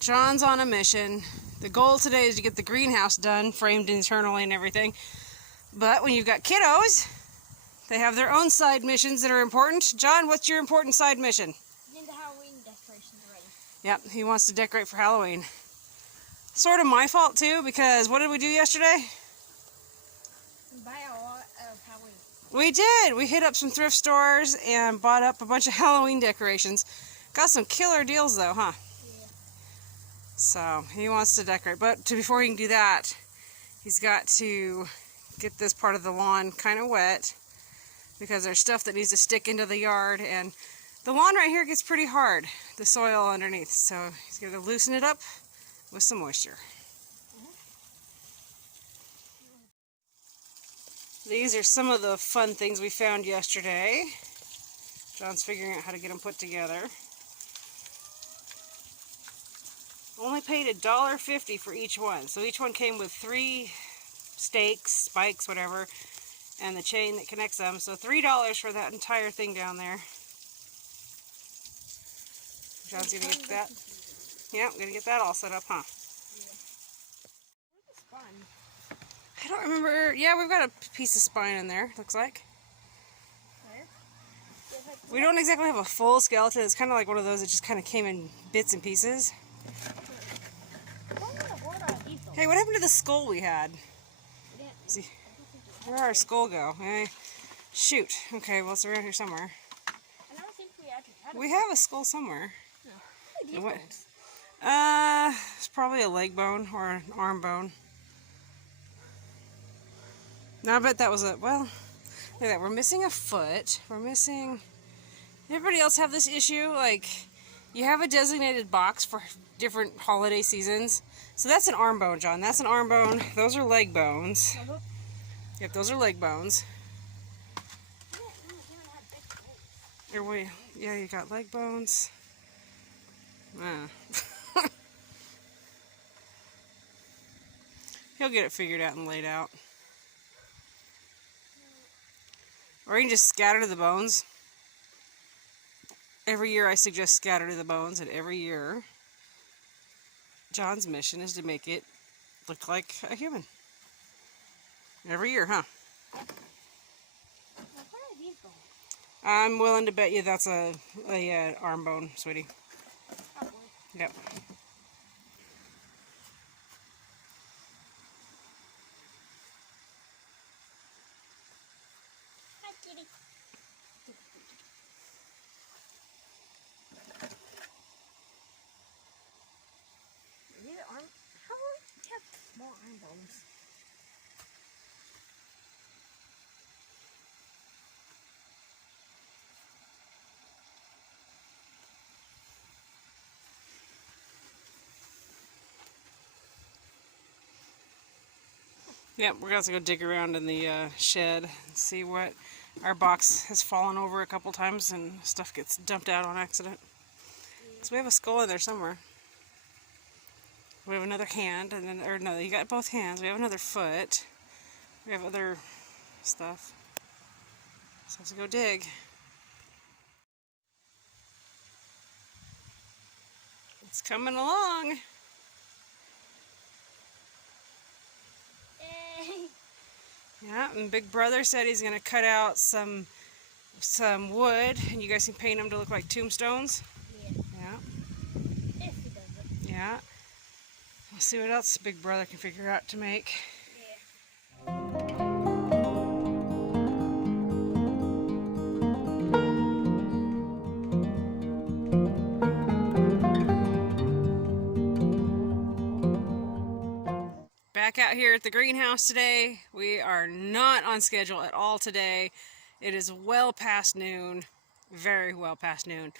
John's on a mission. The goal today is to get the greenhouse done, framed internally and everything. But when you've got kiddos, they have their own side missions that are important. John, what's your important side mission? Getting the Halloween decorations ready. Yep, he wants to decorate for Halloween. Sort of my fault too, because what did we do yesterday? Buy a lot of Halloween. We did. We hit up some thrift stores and bought up a bunch of Halloween decorations. Got some killer deals though, huh? Yeah. So he wants to decorate, but before he can do that, he's got to get this part of the lawn kind of wet because there's stuff that needs to stick into the yard, and the lawn right here gets pretty hard, the soil underneath, so he's going to loosen it up with some moisture. These are some of the fun things we found yesterday. John's figuring out how to get them put together. Only paid $1.50 for each one. So each one came with 3 stakes, spikes, whatever, and the chain that connects them. So $3 for that entire thing down there. John's gonna get that. Yeah, I'm gonna get that all set up, huh? Where's the spine? I don't remember. Yeah, we've got a piece of spine in there, looks like. Where? We don't exactly have a full skeleton. It's kind of like one of those that just kind of came in bits and pieces. Hey, what happened to the skull we had? See, where did our skull go? Shoot. Okay, well, it's around here somewhere. I don't think we actually had it. We have a skull somewhere. No. What? It's probably a leg bone or an arm bone. No, I bet that was a, well, look at that. We're missing a foot. We're missing, everybody else have this issue? Like, you have a designated box for different holiday seasons. So that's an arm bone, John. That's an arm bone. Those are leg bones. Yep, those are leg bones. Yeah, you got leg bones. He'll get it figured out and laid out. Or you can just scatter the bones. Every year I suggest scatter to the bones, and every year John's mission is to make it look like a human. Every year, huh? What are these bones? I'm willing to bet you that's a arm bone, sweetie. Probably. Yep. Hi, kitty. These are arm. How do we have small arm bones? Yep, we're going to go dig around in the shed and see what our box has fallen over a couple times and stuff gets dumped out on accident. So we have a skull in there somewhere. We have another hand, and then, or no, you got both hands. We have another foot. We have other stuff. So let's go dig. It's coming along. Yeah, and Big Brother said he's going to cut out some wood, and you guys can paint them to look like tombstones. Yeah. Yeah. If he does it. Yeah. We'll see what else Big Brother can figure out to make. Yeah. Back out here at the greenhouse today. We are not on schedule at all today. It is well past noon. Very well past noon.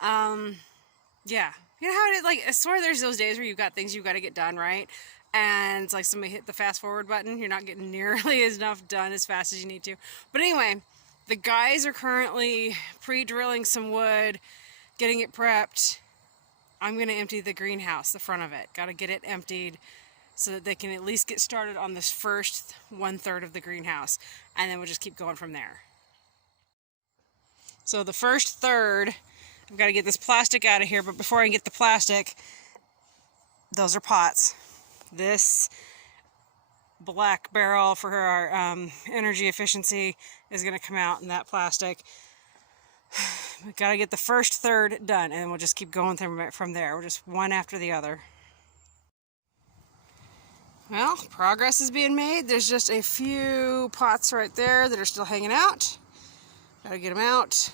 Yeah. You know how it is? Like, I swear there's those days where you've got things you've got to get done, right? And it's like somebody hit the fast forward button. You're not getting nearly enough done as fast as you need to. But anyway, the guys are currently pre-drilling some wood, getting it prepped. I'm going to empty the greenhouse, the front of it. Got to get it emptied so that they can at least get started on this first 1/3 of the greenhouse. And then we'll just keep going from there. So the first third, I've got to get this plastic out of here, but before I get the plastic, those are pots. This black barrel for our energy efficiency is going to come out in that plastic. We've got to get the first third done, and we'll just keep going from there. We're just one after the other. Well, progress is being made. There's just a few pots right there that are still hanging out. Gotta get them out.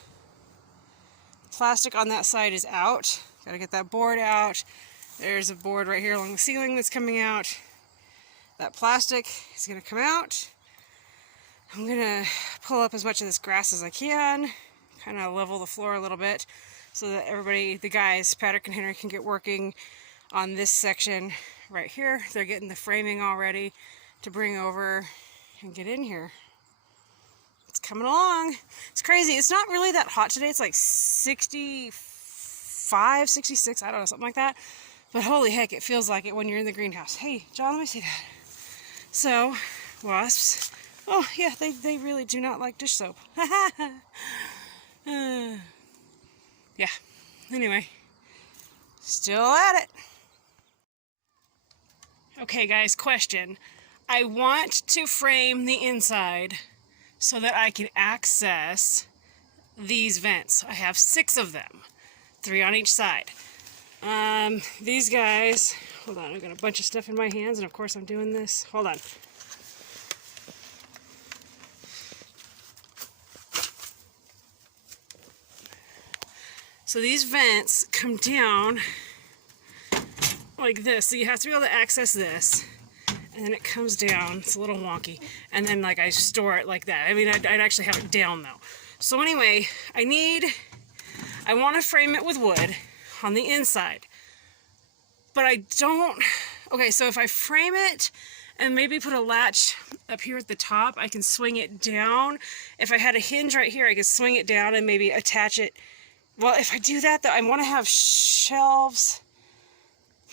Plastic on that side is out. Gotta get that board out. There's a board right here along the ceiling that's coming out. That plastic is gonna come out. I'm gonna pull up as much of this grass as I can, kind of level the floor a little bit so that everybody, the guys, Patrick and Henry, can get working on this section right here. They're getting the framing all ready to bring over and get in here. It's coming along. It's crazy. It's not really that hot today. It's like 65, 66, I don't know, something like that. But holy heck, it feels like it when you're in the greenhouse. Hey, John, let me see that. So, wasps. Oh, yeah, they really do not like dish soap. Yeah. Anyway, still at it. Okay, guys, question. I want to frame the inside so that I can access these vents. I have 6 of them, 3 on each side. These guys, hold on, I've got a bunch of stuff in my hands, and of course I'm doing this. Hold on. So these vents come down like this, so you have to be able to access this, and then it comes down. It's a little wonky, and then like I store it like that. I mean, I'd actually have it down though. So anyway, I want to frame it with wood on the inside, but I don't. Okay, so if I frame it and maybe put a latch up here at the top, I can swing it down. If I had a hinge right here, I could swing it down and maybe attach it. Well, if I do that though, I want to have shelves.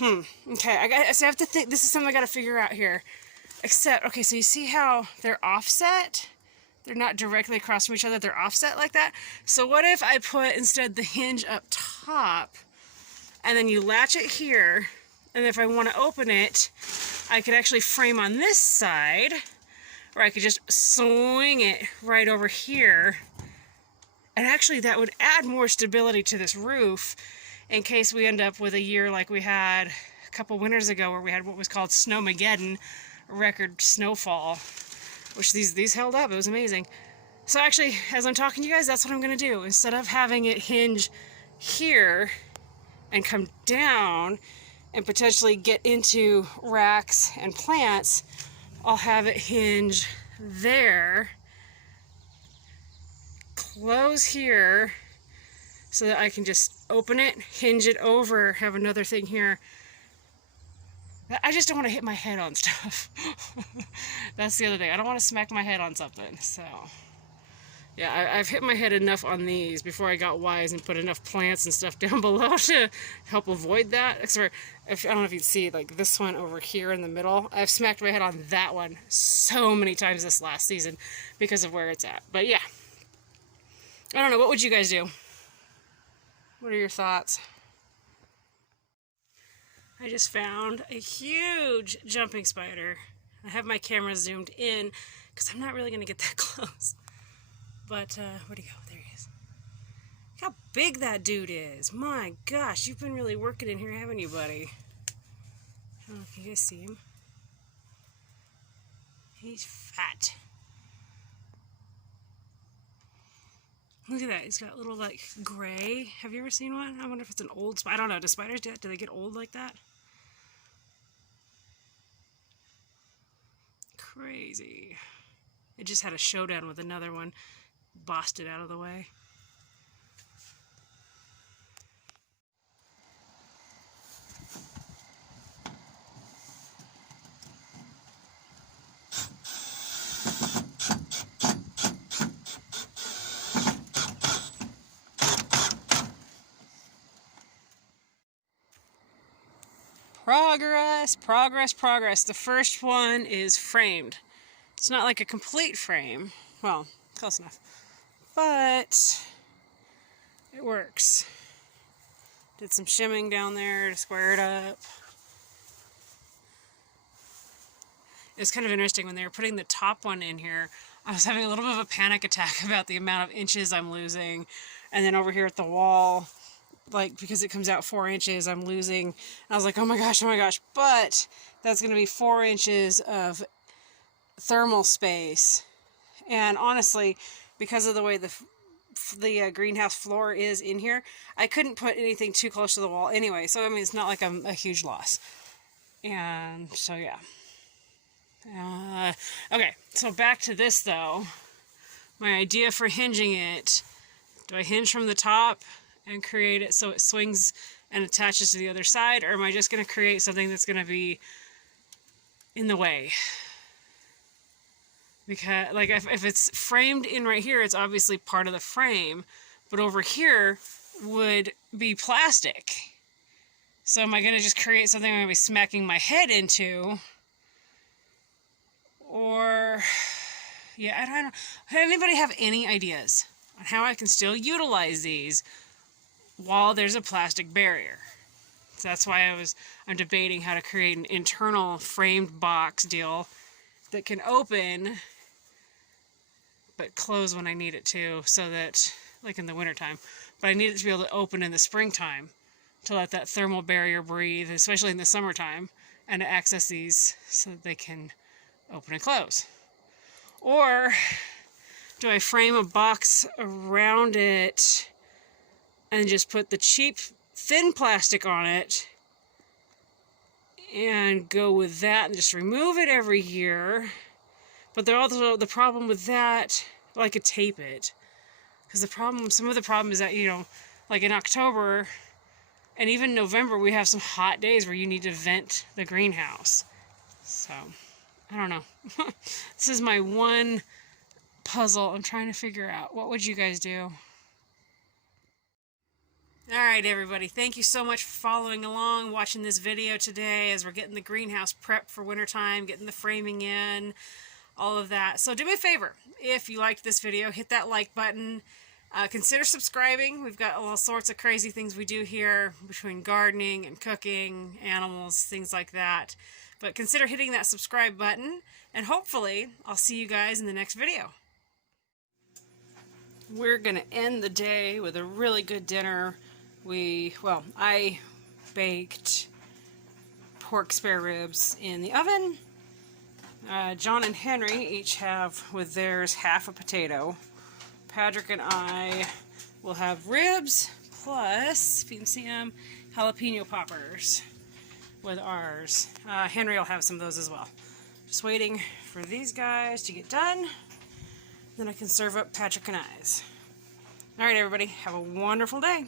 Okay, I have to think. This is something I got to figure out here. Except, okay, so you see how they're offset? They're not directly across from each other. They're offset like that. So what if I put instead the hinge up top, and then you latch it here, and if I want to open it, I could actually frame on this side, or I could just swing it right over here. And actually that would add more stability to this roof in case we end up with a year like we had a couple winters ago where we had what was called Snowmageddon, record snowfall, which these held up. It was amazing. So actually, as I'm talking to you guys, that's what I'm going to do. Instead of having it hinge here and come down and potentially get into racks and plants, I'll have it hinge there, close here, so that I can just open it, hinge it over, have another thing here. I just don't want to hit my head on stuff. That's the other thing. I don't want to smack my head on something. So, yeah, I've hit my head enough on these before I got wise and put enough plants and stuff down below to help avoid that. Except I don't know if you'd see, like this one over here in the middle. I've smacked my head on that one so many times this last season because of where it's at. But yeah, I don't know. What would you guys do? What are your thoughts? I just found a huge jumping spider. I have my camera zoomed in because I'm not really going to get that close. But where'd he go? There he is. Look how big that dude is. My gosh, you've been really working in here, haven't you, buddy? I don't know if you guys see him. He's fat. Look at that. He's got little, like, gray. Have you ever seen one? I wonder if it's an old spider. I don't know. Do spiders do they get old like that? Crazy. It just had a showdown with another one. Bossed it out of the way. Progress, progress, progress. The first one is framed. It's not like a complete frame. Well, close enough. But it works. Did some shimming down there to square it up. it was kind of interesting when they were putting the top one in here. I was having a little bit of a panic attack about the amount of inches I'm losing. And then over here at the wall, like, because it comes out 4 inches, I'm losing. And I was like, oh my gosh, but that's going to be 4 inches of thermal space. And honestly, because of the way the greenhouse floor is in here, I couldn't put anything too close to the wall anyway. So I mean, it's not like I'm a huge loss. And so yeah. Okay, so back to this though. My idea for hinging it, do I hinge from the top and create it so it swings and attaches to the other side, or am I just going to create something that's going to be in the way? Because, like, if it's framed in right here, it's obviously part of the frame, but over here would be plastic. So am I going to just create something I'm going to be smacking my head into? Or, yeah, I don't know. Does anybody have any ideas on how I can still utilize these while there's a plastic barrier? So that's why I'm debating how to create an internal framed box deal that can open but close when I need it to, so that, like in the wintertime, but I need it to be able to open in the springtime to let that thermal barrier breathe, especially in the summertime, and to access these so that they can open and close. Or do I frame a box around it and just put the cheap thin plastic on it and go with that and just remove it every year? But there's also the problem with that, well, I could tape it. Because some of the problem is that, you know, like in October and even November, we have some hot days where you need to vent the greenhouse. So, I don't know. This is my one puzzle I'm trying to figure out. What would you guys do? Alright everybody, thank you so much for following along, watching this video today as we're getting the greenhouse prepped for wintertime, getting the framing in, all of that. So do me a favor, if you liked this video, hit that like button. Consider subscribing. We've got all sorts of crazy things we do here between gardening and cooking, animals, things like that. But consider hitting that subscribe button, and hopefully I'll see you guys in the next video. We're going to end the day with a really good dinner. I baked pork spare ribs in the oven. John and Henry each have with theirs half a potato. Patrick and I will have ribs plus, if you can see them, jalapeno poppers with ours. Henry will have some of those as well. Just waiting for these guys to get done. Then I can serve up Patrick and I's. Alright everybody, have a wonderful day.